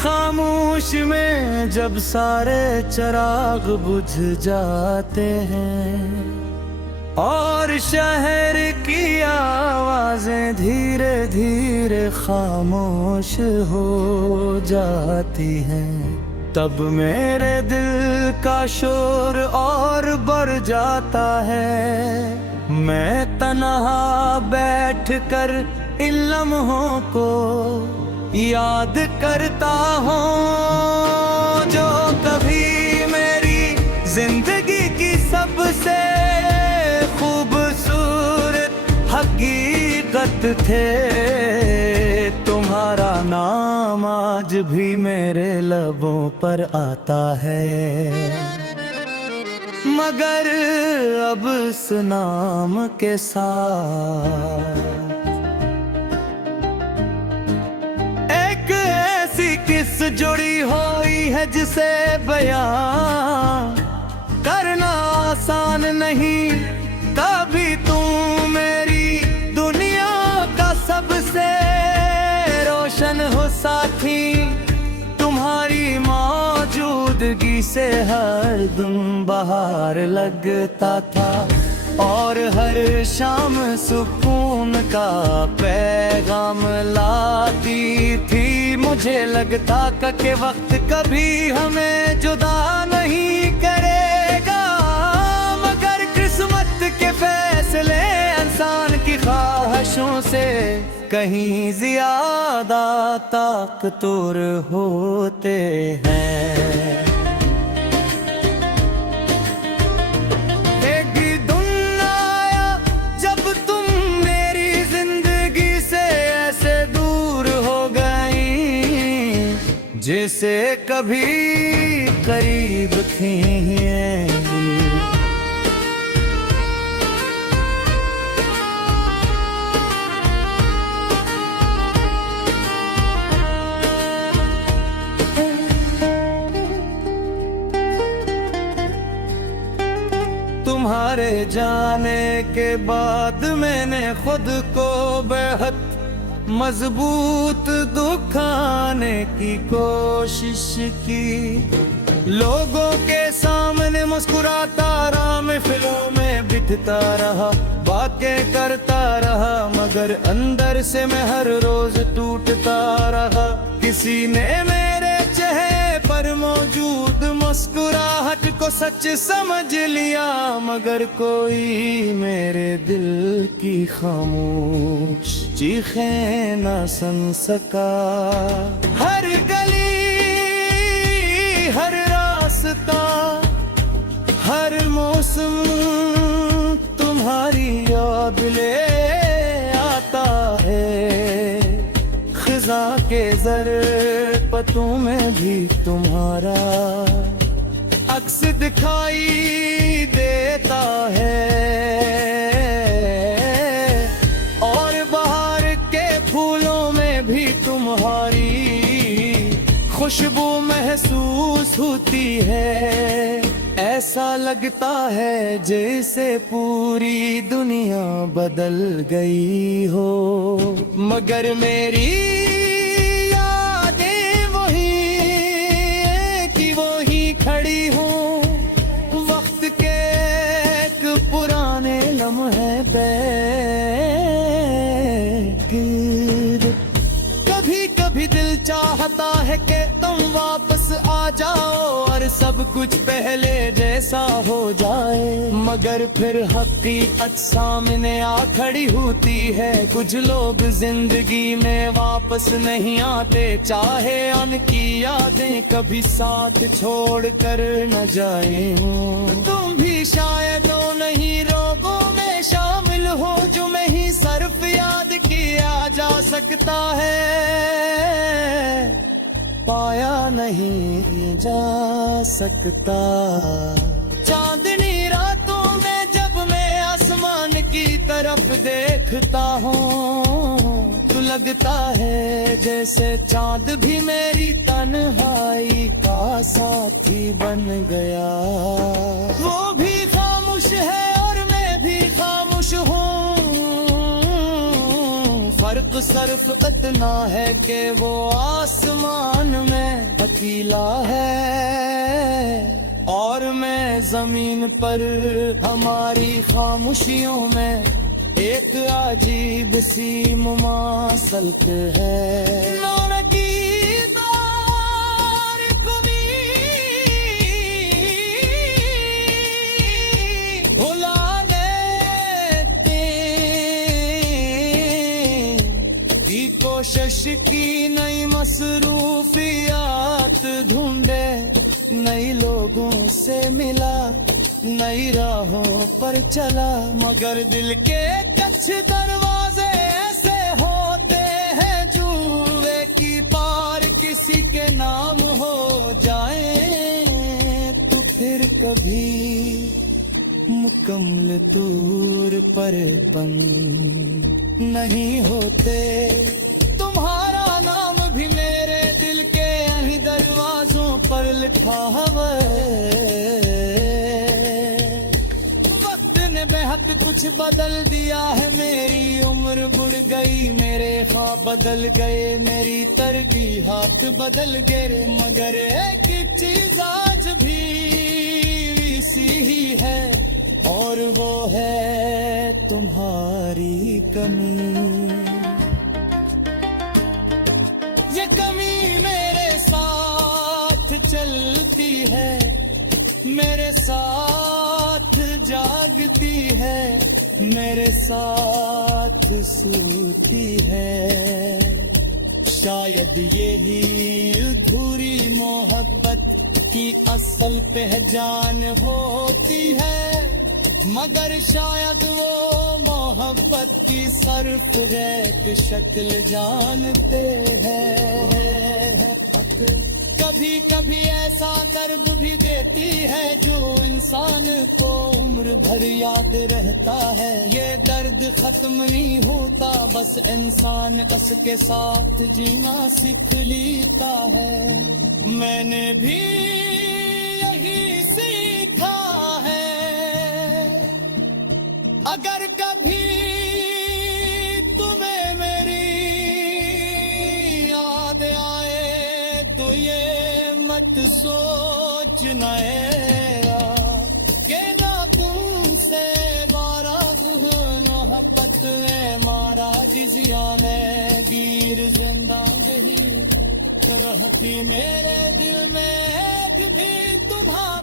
खामोश में जब सारे चिराग बुझ जाते हैं और शहर की आवाजें धीरे धीरे खामोश हो जाती हैं, तब मेरे दिल का शोर और बढ़ जाता है। मैं तन्हा बैठ कर इन लम्हों को याद करता हूँ जो कभी मेरी जिंदगी की सबसे खूबसूरत हकीकत थे। तुम्हारा नाम आज भी मेरे लबों पर आता है, मगर अब इस नाम के साथ किस जुड़ी हुई है जिसे बयां करना आसान नहीं। कभी तुम मेरी दुनिया का सबसे रोशन हो साथी, तुम्हारी मौजूदगी से हर दिन बाहर लगता था और हर शाम सुकून का पैगाम लाती थी। मुझे लगता कि वक्त कभी हमें जुदा नहीं करेगा, मगर किस्मत के फैसले इंसान की ख्वाहिशों से कहीं ज्यादा ताकतवर होते हैं। जैसे कभी करीब थी तुम्हारे जाने के बाद मैंने खुद को बेहद मजबूत दिखाने की कोशिश की। लोगों के सामने मुस्कुराता रहा, महफिलों में बिठता रहा, बातें करता रहा, मगर अंदर से मैं हर रोज टूटता रहा। किसी ने मेरे चेहरे पर मौजूद मुस्कुराहट को सच समझ लिया, मगर कोई मेरे दिल की खामोश चीखें न सुन सका। हर गली, हर रास्ता, हर मौसम तुम्हारी याद ले आता है। खिजा के ज़र पतों में भी तुम्हारा अक्स दिखाई देता है, और बाहर के फूलों में भी तुम्हारी खुशबू महसूस होती है। ऐसा लगता है जैसे पूरी दुनिया बदल गई हो, मगर मेरी यादें वही कि वही खड़ी हूँ वक्त के एक पुराने लम्हे पे। कभी कभी दिल चाहता है कि तुम वापस आ जाओ और सब कुछ पहले जैसा हो जाए, मगर फिर हकीकत सामने आ खड़ी होती है। कुछ लोग जिंदगी में वापस नहीं आते, चाहे उनकी यादें कभी साथ छोड़ कर न जाए। तुम भी शायद नहीं रोगों में शामिल हो जो में ही सिर्फ याद किया जा सकता है, पाया नहीं जा सकता। चांदनी रातों में जब मैं आसमान की तरफ देखता हूँ तो लगता है जैसे चांद भी मेरी तन्हाई का साथी बन गया। वो भी खामोश है और मैं भी खामोश हूँ, फर्क सर्फ इतना है कि वो आसमान में अकेला है, और मैं जमीन पर हमारी खामोशियों में एक अजीब सी मुमासलत है। कोशिश की नई मसरूफियात ढूंढे, नई लोगों से मिला, नई राहों पर चला, मगर दिल के कुछ दरवाजे ऐसे होते हैं जुए की पार किसी के नाम हो जाए तो फिर कभी मुकम्मल तौर पर बंद नहीं होते। तुम्हारा नाम भी मेरे दिल के यहीं दरवाजों पर लिखा हुआ है। वक्त ने बेहद कुछ बदल दिया है, मेरी उम्र बढ़ गई, मेरे ख्वाब बदल गए, मेरी तरजीहात बदल गए, मगर एक चीज आज भी सी ही है, और वो है तुम्हारी कमी। ये कमी मेरे साथ चलती है, मेरे साथ जागती है, मेरे साथ सोती है। शायद यही अधूरी मोहब्बत की असल पहचान होती है, मगर शायद वो मोहब्बत की सर्फ एक शक्ल जानते हैं। कभी कभी ऐसा दर्द भी देती है जो इंसान को उम्र भर याद रहता है। ये दर्द खत्म नहीं होता, बस इंसान उसके साथ जीना सीख लेता है। मैंने भी यही सीखा है, अगर कभी तुम्हें मेरी याद आए तो ये मत सोचना कि ना तुमसे नाराज मोहब्बत है मारा जिजिया ने गिर जिंदा रही रहती मेरे दिल में भी तुम्हारा